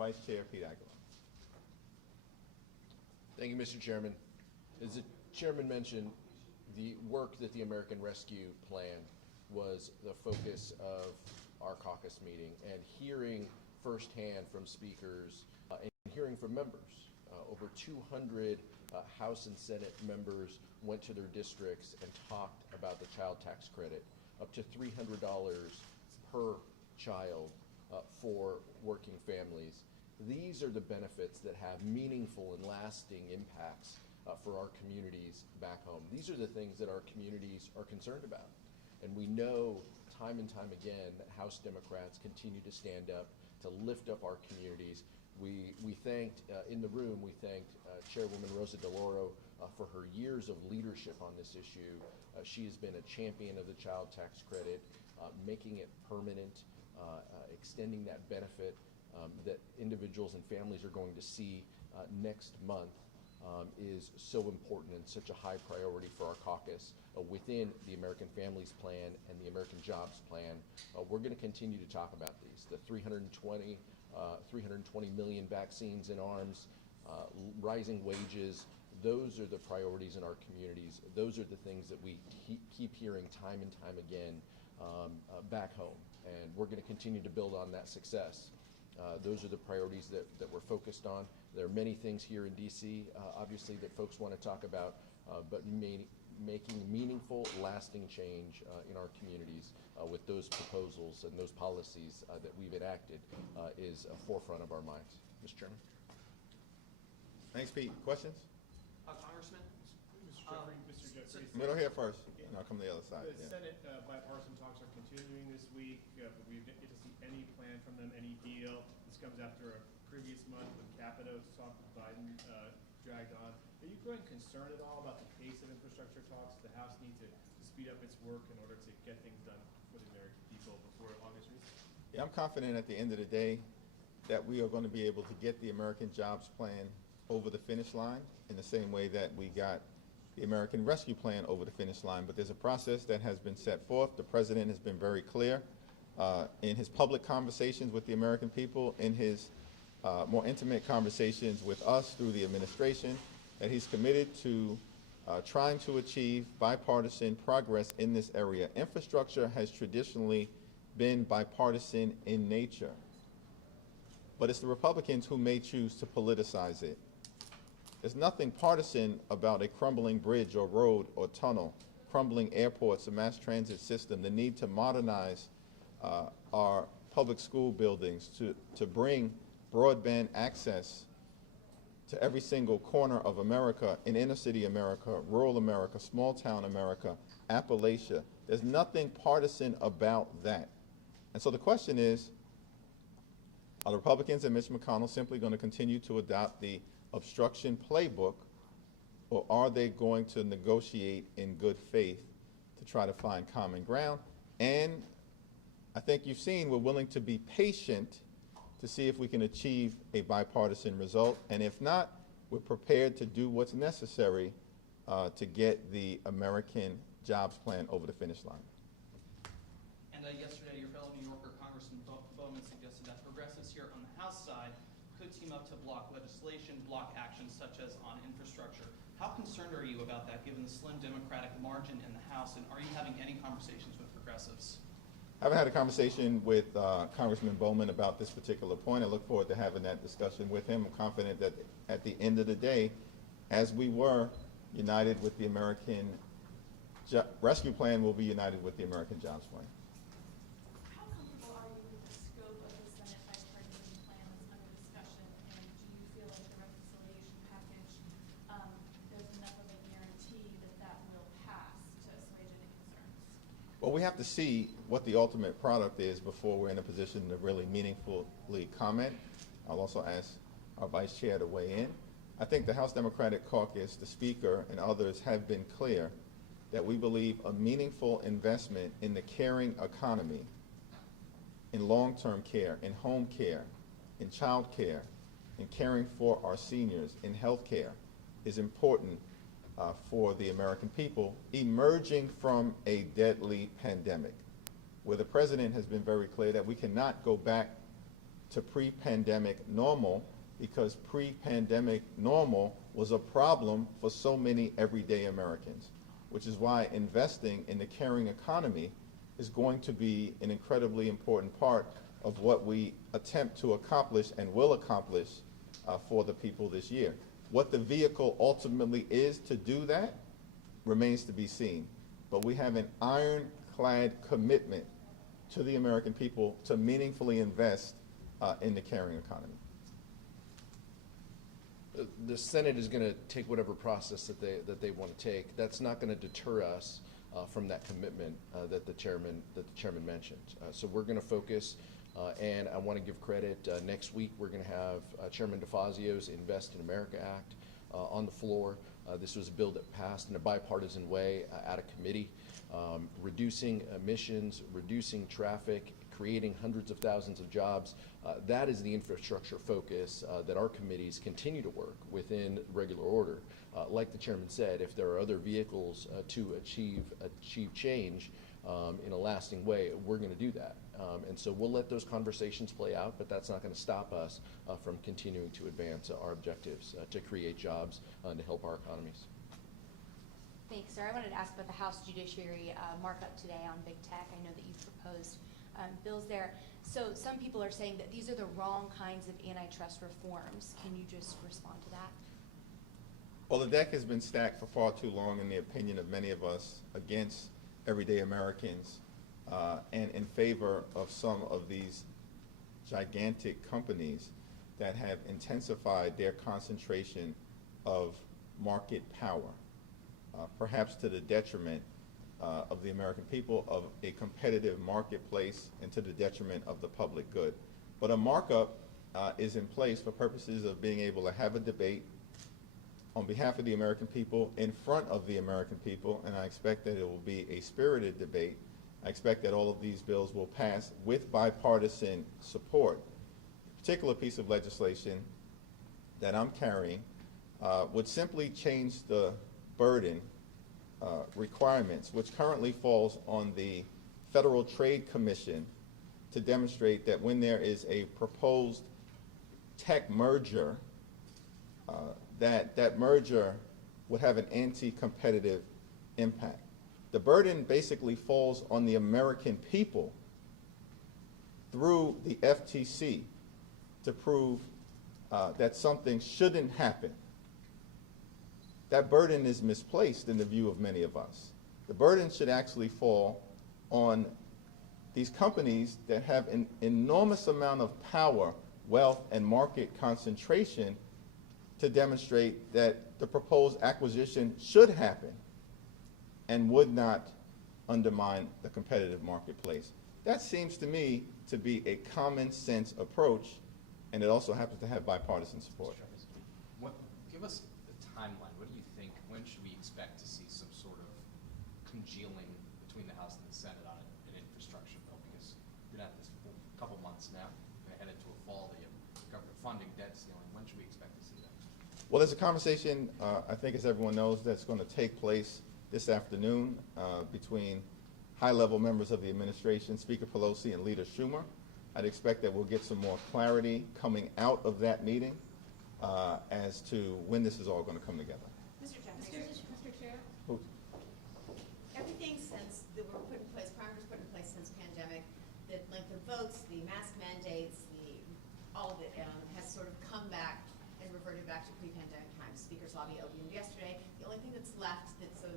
Vice Chair, Pete Aguilar. Thank you, Mr. Chairman. As the Chairman mentioned, the work that the American Rescue Plan was the focus of our caucus meeting, and hearing firsthand from speakers and hearing from members. Over 200 House and Senate members went to their districts and talked about the child tax credit, up to $300 per child for working families. These are the benefits that have meaningful and lasting impacts for our communities back home. These are the things that our communities are concerned about. And we know time and time again that House Democrats continue to stand up to lift up our communities. We thanked, in the room, we thanked Chairwoman Rosa DeLauro for her years of leadership on this issue. She has been a champion of the child tax credit, making it permanent, extending that benefit that individuals and families are going to see next month is so important and such a high priority for our caucus within the American Families Plan and the American Jobs Plan. We're going to continue to talk about these. The 320 million vaccines in arms, rising wages, those are the priorities in our communities. Those are the things that we keep hearing time and time again back home. And we're going to continue to build on that success. Those are the priorities that we're focused on. There are many things here in D.C., obviously, that folks want to talk about, but making meaningful, lasting change in our communities with those proposals and those policies that we've enacted is a forefront of our minds. Mr. Chairman. Thanks, Pete. Questions? Congressman? Mr. Jeffries. Middle here first, and I'll come to the other side. The Senate bipartisan talks are continuing this week, but we didn't get to see any plan from them, any deal. This comes after a previous month when Capito talked with Biden dragged on. Are you growing concerned at all about the pace of infrastructure talks? The House needs to speed up its work in order to get things done for the American people before August recess? Yeah, I'm confident at the end of the day that we are going to be able to get the American Jobs Plan over the finish line in the same way that we got the American Rescue Plan over the finish line. But there's a process that has been set forth. The President has been very clear in his public conversations with the American people, in his more intimate conversations with us through the administration, that he's committed to trying to achieve bipartisan progress in this area. Infrastructure has traditionally been bipartisan in nature, but it's the Republicans who may choose to politicize it. There's nothing partisan about a crumbling bridge or road or tunnel, crumbling airports, a mass transit system, the need to modernize our public school buildings, to bring broadband access to every single corner of America, in inner city America, rural America, small town America, Appalachia. There's nothing partisan about that. And so the question is, are the Republicans and Mitch McConnell simply going to continue to adopt the obstruction playbook, or are they going to negotiate in good faith to try to find common ground? And I think you've seen we're willing to be patient to see if we can achieve a bipartisan result. And if not, we're prepared to do what's necessary to get the American Jobs Plan over the finish line. And yesterday, your fellow New Yorker, Congressman Bowman, suggested that progressives here on the House side could team up to block legislation, block actions such as on infrastructure. How concerned are you about that, given the slim Democratic margin in the House, and are you having any conversations with progressives? I haven't had a conversation with Congressman Bowman about this particular point. I look forward to having that discussion with him. I'm confident that at the end of the day, as we were united with the American Rescue Plan, we'll be united with the American Jobs Plan. How comfortable are you with the scope of the Senate bipartisan plan that's under discussion, and do you feel like the reconciliation package, there's enough of a guarantee that that will pass to assuage any concerns? Well, we have to see what the ultimate product is before we're in a position to really meaningfully comment. I'll also ask our Vice Chair to weigh in. I think the House Democratic Caucus, the Speaker, and others have been clear that we believe a meaningful investment in the caring economy, in long-term care, in home care, in child care, in caring for our seniors, in health care, is important for the American people emerging from a deadly pandemic, where the President has been very clear that we cannot go back to pre-pandemic normal, because pre-pandemic normal was a problem for so many everyday Americans, which is why investing in the caring economy is going to be an incredibly important part of what we attempt to accomplish and will accomplish for the people this year. What the vehicle ultimately is to do that remains to be seen. But we have an ironclad commitment to the American people to meaningfully invest in the caring economy. The Senate is going to take whatever process that they want to take. That's not going to deter us from that commitment that the chairman mentioned. So we're going to focus, and I want to give credit. Next week we're going to have Chairman DeFazio's Invest in America Act on the floor. This was a bill that passed in a bipartisan way out of committee, reducing emissions, reducing traffic, creating hundreds of thousands of jobs. That is the infrastructure focus that our committees continue to work within regular order. Like the chairman said, if there are other vehicles to achieve change in a lasting way, we're going to do that. And so we'll let those conversations play out, but that's not going to stop us from continuing to advance our objectives to create jobs and to help our economies. Thanks, sir. I wanted to ask about the House Judiciary markup today on big tech. I know that you've proposed bills there. So some people are saying that these are the wrong kinds of antitrust reforms. Can you just respond to that? Well, the deck has been stacked for far too long, in the opinion of many of us, against everyday Americans and in favor of some of these gigantic companies that have intensified their concentration of market power, perhaps to the detriment of the American people, of a competitive marketplace, and to the detriment of the public good. But a markup is in place for purposes of being able to have a debate on behalf of the American people, in front of the American people, and I expect that it will be a spirited debate. I expect that all of these bills will pass with bipartisan support. A particular piece of legislation that I'm carrying would simply change the burden requirements, which currently falls on the Federal Trade Commission, to demonstrate that when there is a proposed tech merger, that merger would have an anti-competitive impact. The burden basically falls on the American people through the FTC to prove that something shouldn't happen. That burden is misplaced in the view of many of us. The burden should actually fall on these companies that have an enormous amount of power, wealth, and market concentration to demonstrate that the proposed acquisition should happen and would not undermine the competitive marketplace. That seems to me to be a common sense approach, and it also happens to have bipartisan support. Give us the timeline. What do you think? When should we expect to see some sort of congealing between the House and the Senate on an infrastructure bill? Because we're at this for a couple months now. We're headed to a fall, the government funding, debt ceiling. When should we expect to see that? Well, there's a conversation, I think as everyone knows, that's going to take place this afternoon between high-level members of the administration, Speaker Pelosi and Leader Schumer. I'd expect that we'll get some more clarity coming out of that meeting as to when this is all going to come together. Mr. Chair, Who? everything since that were put in place, Congress put in place since pandemic, the length of votes, the mask mandates, all of it has sort of come back and reverted back to pre-pandemic times. Speaker's lobby opened yesterday. The only thing that's left that's a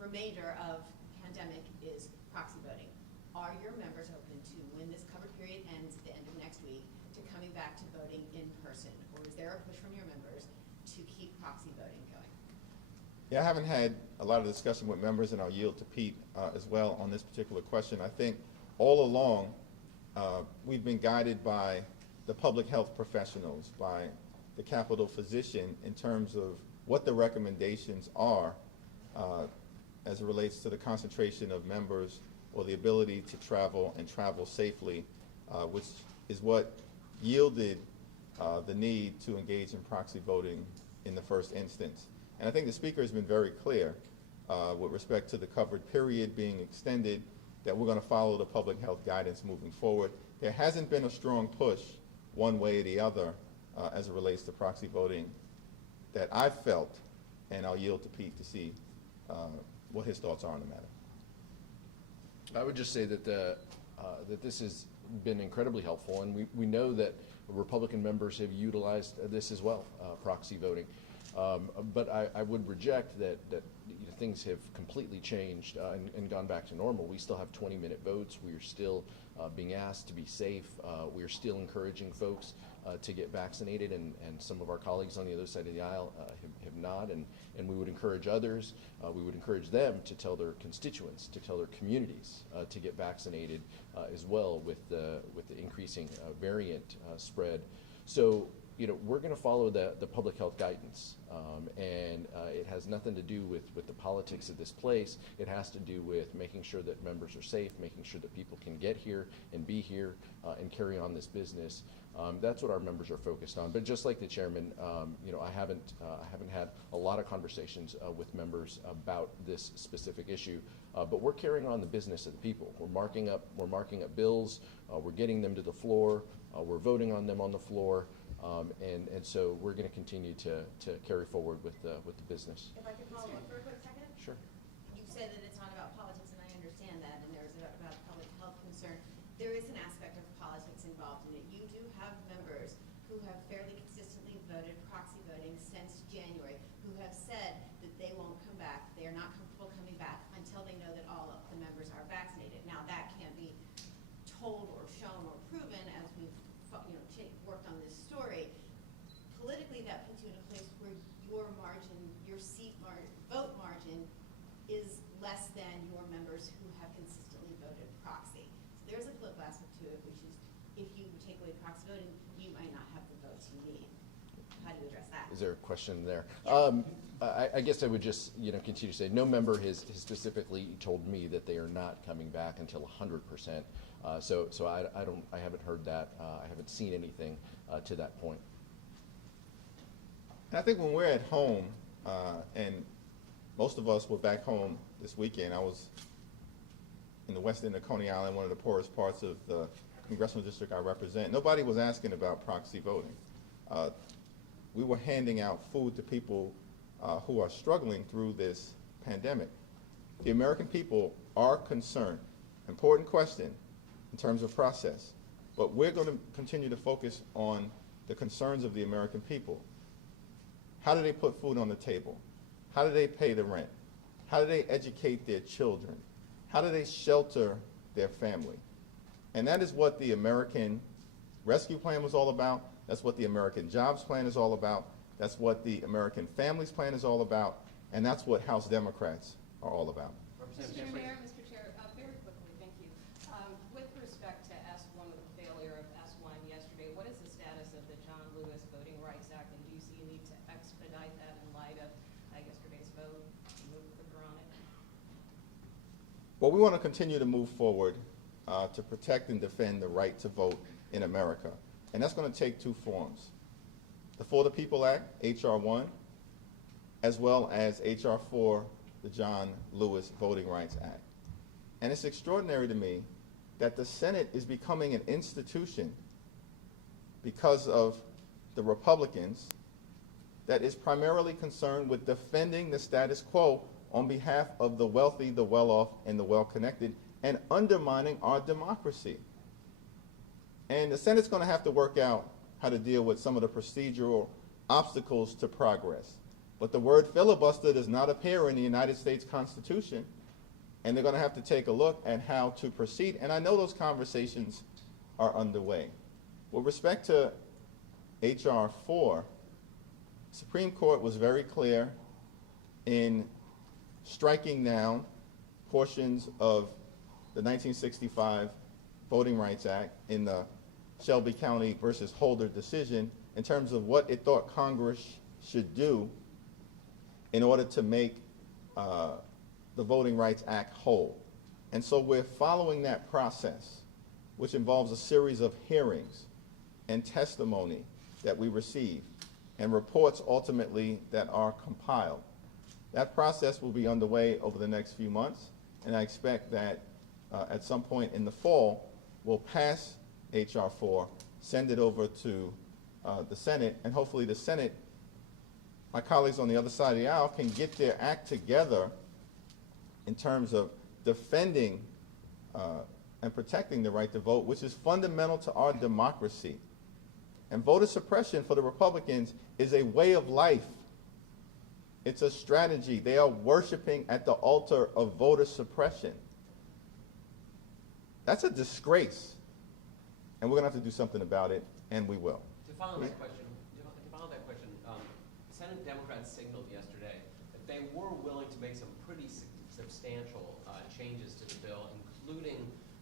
remainder of pandemic is proxy voting. Are your members open to, when this covered period ends at the end of next week, to coming back to voting in person? Or is there a push from your members to keep proxy voting going? Yeah, I haven't had a lot of discussion with members, and I'll yield to Pete as well on this particular question. I think all along we've been guided by the public health professionals, by the Capitol physician, in terms of what the recommendations are as it relates to the concentration of members or the ability to travel and travel safely, which is what yielded the need to engage in proxy voting in the first instance. And I think the Speaker has been very clear with respect to the covered period being extended, that we're going to follow the public health guidance moving forward. there hasn't been a strong push one way or the other as it relates to proxy voting that I've felt, and I'll yield to Pete to see what his thoughts are on the matter. I would just say that that this has been incredibly helpful, and we know that Republican members have utilized this as well, proxy voting. But I would reject that things have completely changed and gone back to normal. We still have 20-minute votes. We are still being asked to be safe. We are still encouraging folks to get vaccinated, and some of our colleagues on the other side of the aisle have not, and we would encourage others. We would encourage them to tell their constituents, to tell their communities to get vaccinated as well with the increasing variant spread. So, we're going to follow the public health guidance, and it has nothing to do with the politics of this place. It has to do with making sure that members are safe, making sure that people can get here and be here and carry on this business. That's what our members are focused on. But just like the chairman, I haven't had a lot of conversations with members about this specific issue. But we're carrying on the business of the people. We're marking up bills. We're getting them to the floor. We're voting on them on the floor. And so we're going to continue to carry forward with the business. If I could follow up for a quick second? Sure. You said that it's not about politics, and I understand that, and there's about public health concern. There is an aspect of politics involved in it. You do have members who have fairly consistently voted proxy voting since January, who have said that they won't come back. They are not comfortable coming back until they know that all of the members are vaccinated. Now, that can't be told or shown or proven as we've worked on this story. Politically, that puts you in a place where your margin, your vote margin, is less than your members who have consistently voted proxy. So there's a political aspect to it, which is if you take away proxy voting, you might not have the votes you need. How do you address that? Is there a question there? I guess I would just continue to say no member has specifically told me that they are not coming back until 100%. So I haven't heard that. I haven't seen anything to that point. And I think when we're at home, and most of us were back home this weekend. I was in the west end of Coney Island, one of the poorest parts of the congressional district I represent. Nobody was asking about proxy voting. We were handing out food to people who are struggling through this pandemic. The American people are concerned. Important question in terms of process. But we're going to continue to focus on the concerns of the American people. How do they put food on the table? How do they pay the rent? How do they educate their children? How do they shelter their family? And that is what the American Rescue Plan was all about. That's what the American Jobs Plan is all about. That's what the American Families Plan is all about. And that's what House Democrats are all about. Mr. Mayor, Mr. Chair, very quickly, thank you. With respect to S1, with the failure of S1 yesterday, what is the status of the John Lewis Voting Rights Act, and do you see a need to expedite that in light of yesterday's vote to move quicker on it? Well, we want to continue to move forward to protect and defend the right to vote in America. And that's going to take two forms. The For the People Act, H.R. 1, as well as H.R. 4, the John Lewis Voting Rights Act. And it's extraordinary to me that the Senate is becoming an institution because of the Republicans that is primarily concerned with defending the status quo on behalf of the wealthy, the well-off, and the well-connected, and undermining our democracy. And the Senate's going to have to work out how to deal with some of the procedural obstacles to progress. But the word filibuster does not appear in the United States Constitution, and they're going to have to take a look at how to proceed. And I know those conversations are underway. With respect to H.R. 4, the Supreme Court was very clear in striking down portions of the 1965 Voting Rights Act in the Shelby County versus Holder decision in terms of what it thought Congress should do in order to make the Voting Rights Act whole. And so we're following that process, which involves a series of hearings and testimony that we receive and reports ultimately that are compiled. That process will be underway over the next few months, and I expect that at some point in the fall, we'll pass H.R. 4, send it over to the Senate, and hopefully the Senate, my colleagues on the other side of the aisle, can get their act together in terms of defending and protecting the right to vote, which is fundamental to our democracy. And voter suppression for the Republicans is a way of life. It's a strategy. They are worshiping at the altar of voter suppression. That's a disgrace. And we're going to have to do something about it, and we will. To follow that question, Senate Democrats signaled yesterday that they were willing to make some pretty substantial changes to the bill, including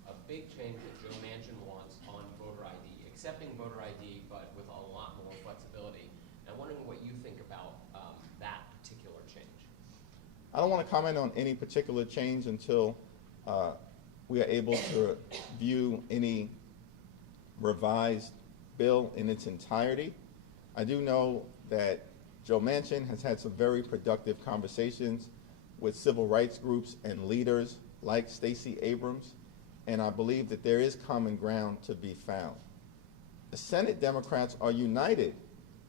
a big change that Joe Manchin wants on voter ID, accepting voter ID, but with a lot more flexibility. And I'm wondering what you think about that particular change. I don't want to comment on any particular change until we are able to view any revised bill in its entirety. I do know that Joe Manchin has had some very productive conversations with civil rights groups and leaders like Stacey Abrams, and I believe that there is common ground to be found. The Senate Democrats are united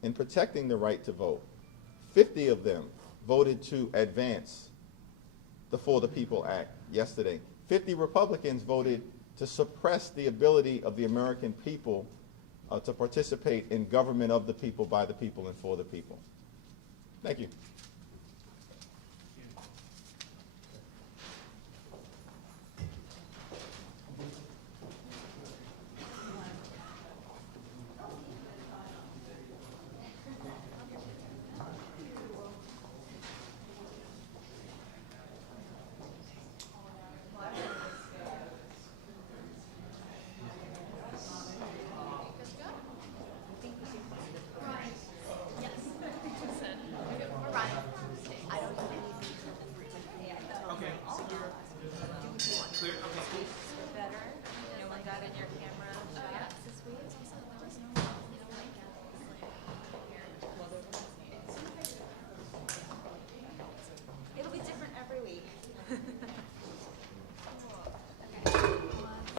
in protecting the right to vote. 50 of them voted to advance the For the People Act yesterday. 50 Republicans voted to suppress the ability of the American people to participate in government of the people, by the people, and for the people. Thank you.